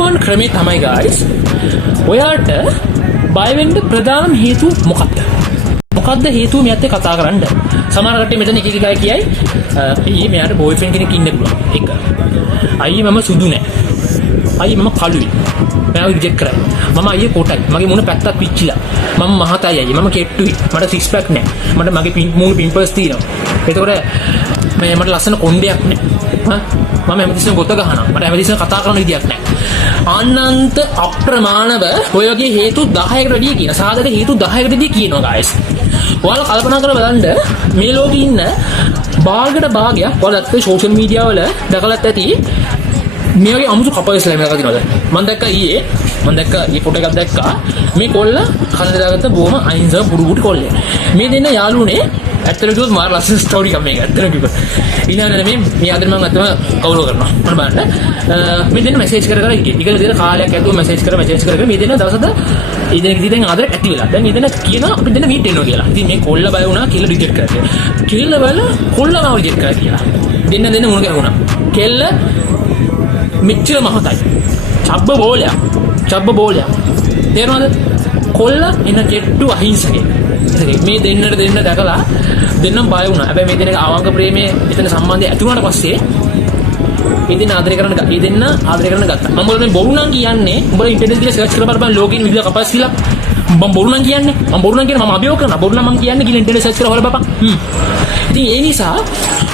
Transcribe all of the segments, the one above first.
මොන ක්‍රමේ තමයි guys. ඔයාට බය වෙන්න ප්‍රධානම හේතුව මොකක්ද? මොකක්ද හේතුව මෙයත් එක්ක කතා කරන්න? සමහර කට්ටිය මෙතන එක එක ගාය කියයි අයියේ මෙයාට බෝයිෆ්‍රෙන්ඩ් කෙනෙක් ඉන්න පුළුවන්. එක. අයියේ මම සුදු නෑ. අයියේ මම කළුයි. මම රිජෙක්ට් කරා. මම අයියේ කොටයි. මගේ මොන පැත්තක් පිච්චිලා. මම මහතයි අයියේ. මම කෙට්ටුයි. මට සික්ස් පැක් නෑ. මට මගේ මූණ පිම්පල්ස් තියෙනවා. ඒතකොට මට ලස්සන කොණ්ඩයක් නෑ. මම හැමතිස්සෙම ගොත ගහනවා. මට හැමතිස්සෙම කතා කරන විදියක් නෑ. අනන්ත අප්‍රමාණව ඔය වගේ හේතු 10කට වැඩි කියන සාධක හේතු 10කට වැඩි කියනවා guys. ඔයාලා කල්පනා කරලා බලන්න මේ ලෝකේ ඉන්න භාගයට භාගයක් ඔයාලත් සෝෂල් මීඩියා වල දැකලත් ඇති මේ වගේ අමුතු කපල්ස් ලා මේක දිනවල මම දැක්කා ඊයේ ෆොටෝ එකක් දැක්කා මේ කොල්ල කන්න දාගත්ත බොහොම අහිංසක පුඩු කොල්ලේ මේ දෙන්න යාළුවනේ ඇත්තටම කිව්වොත් මාර ලස්සන ස්ටෝරි එකක් මේක ඇත්තටම කිව්වොත් ඊළඟට මේ ආදර මම අතම කවුරු කරනවා මම බලන්න මේ දෙන්න මැසේජ් කර හිටියේ ඊගල දෙන කාලයක් ඇතුව මැසේජ් කර මේ දෙන්න දවසද ඊදෙනකදී දැන් ආදර ඇති වෙලා දැන් ඊදෙන කියනවා අපි දෙන්න මීට් වෙනවා කියලා ඉතින් මේ කොල්ල බය වුණා කියලා රිජෙක්ට් කරා කෙල්ල බල කොල්ලව රිජෙක්ට් කරා කියලා දෙන්න මුණ ගැහුණා කෙල්ල මෙච්චර මහතයි චබ්බ බෝලයක් තේරුණාද කොල්ල එන කෙට්ටු අහිංසකේ මේ දෙන්න දැකලා දෙන්නම් බය වුණා හැබැයි මේ දෙන්නගේ ආවංග ප්‍රේමයේ එතන සම්බන්ධය ඇති වුණාට පස්සේ මේ දෙන්න ආදරය කරන්න ගත්තා මම මොකද මේ බොරු නම් කියන්නේ උඹලා ඉන්ටර්නෙට් එකේ සර්ච් කරලා බලපන් ලෝගින් විදිහ කපස් කියලා මම බොරු නම් කියන්නේ මම අභියෝග කරනවා බොරු නම් මම කියන්නේ කියලා ඉන්ටර්නෙට් සර්ච් කරලා බලපන් ඉතින් ඒ නිසා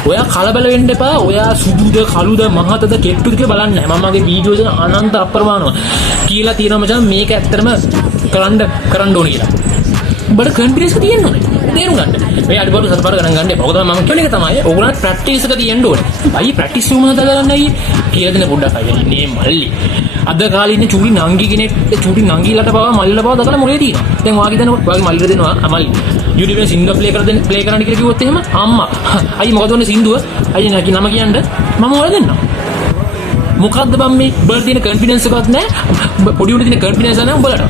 ඔයා කලබල වෙන්න එපා ඔයා සුදුද කළුද මහතද කෙට්ටුද කියලා බලන්න නැහැ මම මගේ වීඩියෝස් වල අනන්ත අප්‍රමාණව කියලා තියෙනවා මචං මේක ඇත්තටම කරන්න ඕනේ කියලා බඩ කන්ෆිඩන්ස් එක තියෙන්න ඕනේ තේරුම් ගන්න මේ අඩපාඩු සතපාර ගණන් ගන්න එපා මොකද මම කියන එක තමයි ඕගොල්ලන්ට ප්‍රැක්ටිස් එක තියෙන්න ඕනේ අයිය ප්‍රැක්ටිස් රූම් හදලා ගන්න අයියේ කියලා දෙන පොඩ්ඩක් අයියේ නේ මල්ලි අද කාලේ ඉන්න චූටි නංගි කෙනෙක් චූටි නංගිලට පවා මල්ලිලා පවා දකලා මොලේ තියෙනවා දැන් වාගේ මල්ලිලා දෙනවා අමල් YouTube එකේ සිංගල් ප්ලේ කරන්න කියලා කිව්වොත් එහෙම අම්මා අයියේ මොකද ඔන්නේ සින්දුව අයියේ නම කියන්න මම ඔයාලා දෙන්නම් මොකද්ද බම් මේ උඹට තියෙන කන්ෆිඩන්ස් එකවත් නැහැ පොඩි උන්ට තියෙන කන්ෆිඩන්ස් නැහැ උඹලට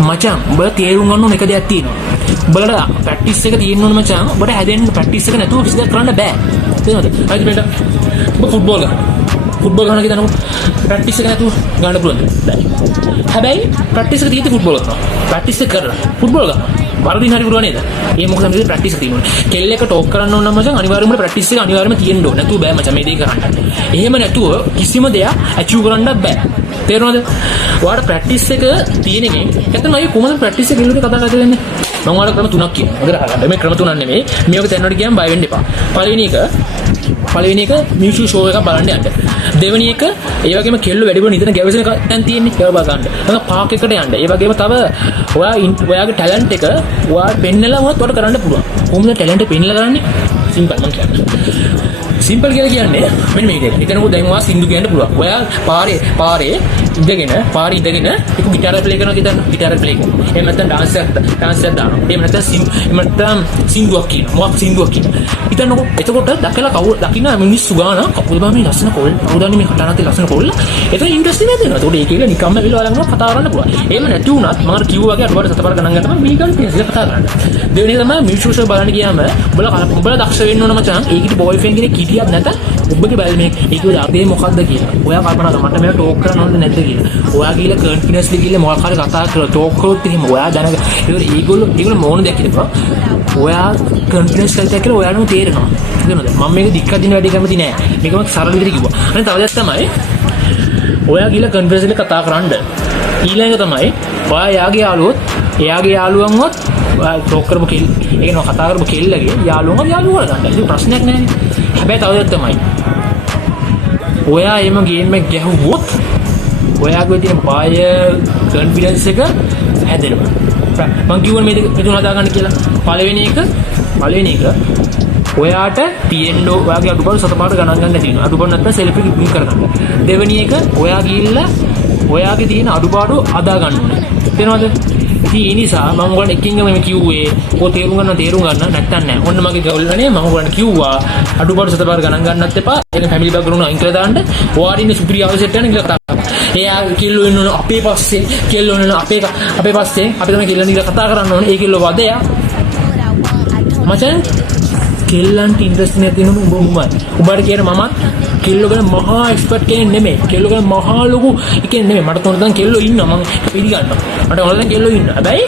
මචං උඹලා තේරුම් ගන්න ඕන එක දෙයක් තියෙනවා උඹලට ප්‍රැක්ටිස් එක තියෙන්න ඕන මචං උඹට හැදෙන්න ප්‍රැක්ටිස් එක නැතුව කිසි දෙයක් කරන්න බෑ තේරෙනවද හරිද බේට උඹ ෆුට්බෝල් ගන්න කියනකොට ප්‍රැක්ටිස් එක නැතුව ගන්න පුළුවන්ද බෑ හැබැයි ප්‍රැක්ටිස් එක තියෙද්දි ෆුට්බෝල් කරනවා ප්‍රැක්ටිස් එක කරලා ෆුට්බෝල් ගන්න වරදින් හරි පුරුවා නේද ඒ මොකද මේ ප්‍රැක්ටිස් එක තියෙනවා කෙල්ල එක ටෝක් කරන්න ඕන නම් මචං අනිවාර්යයෙන්ම ප්‍රැක්ටිස් එක අනිවාර්යයෙන්ම තියෙන්න ඕන නැතුව බෑ මචං මේ දේ කරන්න එහෙම නැතුව කිසිම දෙයක් අචීව් කරන්නත් බෑ තේරෙනවද ඔයාලට ප්‍රැක්ටිස් එක තියෙන එකෙන් නැත්නම් අය කොහොමද ප්‍රැක්ටිස් එක ගිල්ලුට කතා කරලා දෙන්නේ මම ඔයාලට ක්‍රම තුනක් කියනවා අද රහගන්න මේ ක්‍රම තුනක් නෙමෙයි මේක දැනනකොට කියන්න බය වෙන්න එපා පළවෙනි එක මියුසික් ෂෝ එකක් බලන්න යන්න දෙවෙනි එක ඒ වගේම කෙල්ල වැඩිපුර නිතර ගැවසෙන තැන් තියෙන්නේ ඒවා බලන්න නැත්නම් පාක් එකට යන්න ඒ වගේම තව ඔයාගේ ටැලන්ට් එක ඔයාට පෙන්නලා මොකක්ද ඔයාලට කරන්න පුළුවන් කොහොමද ටැලන්ට් එක පෙන්නලා කරන්නේ සිම්පල් මම කියන්නේ සිම්පල් කියලා කියන්නේ මෙන්න මේක. එතනකෝ දැන් ඔයා සින්දු කියන්න පුළුවන්. ඔයා පාරේ ඉඳගෙන ඒක ගිටාර ප්ලේ කරනවා කියන්න ගිටාර ප්ලේ කරනවා. එහෙම නැත්නම් ඩාන්ස් එකක් දානවා. එහෙම නැත්නම් සින්දුවක් කියනවා. මොකක් සින්දුවක් කියනවා. හිතන්නකෝ එතකොට දකින්න මිනිස්සු ගාන කපුල් බා මේ ලස්සන කොල් කවුදානේ මේ කටානතේ ලස්සන කොල්ල. එතන ඉන්ට්‍රස්ටිං නැද වෙනවා. ඒකට ඒක නිකම්ම වෙලා ළඟම කතා කරන්න පුළුවන්. එහෙම නැති වුණත් මම කිව්වා වගේ අඩුවට සතපාර ගණන් ගන්න තමයි මේ කන්ෆිඩන්ස් එක කතා කරන්න. දෙවෙනි එක තමයි මියුසික් ෂෝ බලන්න ගියාම උඹලා දක්ෂ වෙන්න ඕන මචං. ඒකිට බෝයිෆ්‍රෙන්ඩ් කෙනෙක් හිටියත් නැත ඔබගේ බැල් මේක ඒක අර්ථය මොකක්ද කියලා. ඔයා කල්පනා කරා මට මේක ටෝක් කරන්න ඕනද නැද්ද කියලා. ඔයා ගිහලා කන්ෆිඩන්ස්ලි ගිහලා මොකක් හරි කතා කරලා ටෝක් කරොත් එහෙම ඔයා දැනග ඒගොල්ලෝ මොන දෙයක් කියනවා. ඔයා කන්ෆිඩන්ස් එකක් කියලා ඔයාලම තේරෙනවා. තේරෙනවද? මම මේක දික්ක දින වැඩි කැමති නෑ. මේක මම සරල විදිහට කිව්වා. අනේ තව දෙයක් තමයි ඔයා ගිහලා කන්ෆිඩන්ස් එකක් කතා කරන්න. ඊළඟ තමයි ඔයා එයාගේ යාළුවන්වත් ටෝක් කරපු කෙල් ඒක නෝ කතා කරපු කෙල්ලගේ යාළුවන්ව ගන්න. ඒක ප්‍රශ්නයක් නෑනේ. හැබැයි තව දෙයක් තමයි ඔයා එම ගේම් එක ගැහුවොත් ඔයාගේ තියෙන බය කන්ෆිඩන්ස් එක හැදෙනවා. මම කිව්වනේ මේ දෙක තුන හදා ගන්න කියලා. පළවෙනි එක ඔයාට තියෙන්න ඔයාගේ අඩුපාඩු සතපාඩු ගණන් ගන්න තියෙනවා. අඩුපාඩු නැත්නම් සෙල්ෆි ඉම්ප්‍රූව් කරගන්න. දෙවෙනි එක ඔයා ගිහිල්ලා ඔයාගේ තියෙන අඩුපාඩු අදා ගන්න ඕනේ. තේරෙනවද? ඉතින් ඒ නිසා මම ඔයාලට එකින් මේ කිව්වේ ඔය තේරුම් ගන්න නැත්තම් නෑ. ඔන්න මගේ ගොල්ලනේ මම ඔයාලට කිව්වා අඩුපාඩු සතපාඩු ගණන් ගන්නත් එපා. ඒක ෆැමිලි බෑග්ග්‍රවුන්ඩ් අයින් කරලා දාන්න. ඔයාලා ඉන්නේ සුපිරි අවසෙට් යන කියලා කතා කරනවා. එයා කෙල්ලෝ ඉන්න අපේ පස්සේ කෙල්ලෝ ඉන්න අපේ පස්සේ අපි තමයි කෙල්ලන් ඉඳලා කතා කරන්න ඕනේ. ඒ කෙල්ලෝ වදයා මචං කෙල්ලන්ට ඉන්ට්‍රස්ට් නැති වෙන උඹයි. උඹට කියන මමත් කෙල්ලෝ ගැන මහා එක්ස්පර්ට් කෙනෙක් නෙමෙයි. කෙල්ලෝ ගැන මහා ලොකු කෙනෙක් නෙමෙයි. මට තෝරන කෙල්ලෝ ඉන්නවා මම පිළිගන්නවා. මට ඕන කෙල්ලෝ ඉන්නවා. හැබැයි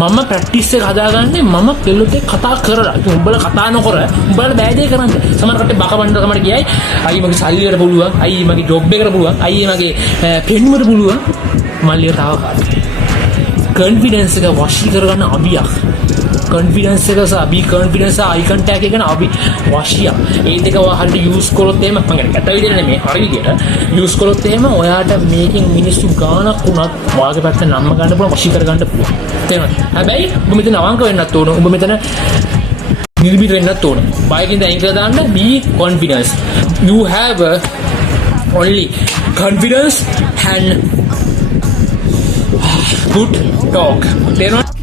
මම ප්‍රැක්ටිස් එක හදාගන්නේ මම කෙල්ලොත් එක්ක කතා කරලා. උඹලා කතා නොකර උඹලා බෑ දේ කරන්න. සමහර කට්ටිය බකවන්න තමයි කියයි. අයියේ මගේ සල්ලි වලට පුළුවන්. අයියේ මගේ ජොබ් එකට පුළුවන්. අයියේ මගේ පෙන්නුවට පුළුවන්. මල්ලිය තාව කොන්ෆිඩන්ස් එක වශී කරගන්න අභියක්. කොන්ෆිඩන්ස් එක සහ කොන්ෆිඩන්ස් ආයි කන්ටැක්ට් එක ගැන අපි වශිය. ඒ දෙක හරියට යූස් කරොත් එහෙම මම කියන්නේ කැත විදිහට නෙමෙයි හරි විදිහට යූස් කරොත් එහෙම ඔයාට මේකෙන් මිනිස්සු ගාණක් වුණත් වාගේ පැත්ත නම්ම ගන්න පුළුවන් වශී කරගන්න පුළුවන්. තේරෙනවද? හැබැයි ඔබ මෙතන අවංක වෙන්නත් ඕන. ඔබ මෙතන නිර්භීත වෙන්නත් ඕන. බයකින් දැන් කියලා දාන්න be confidence. You have only confidence and good talk. තේරෙනවද?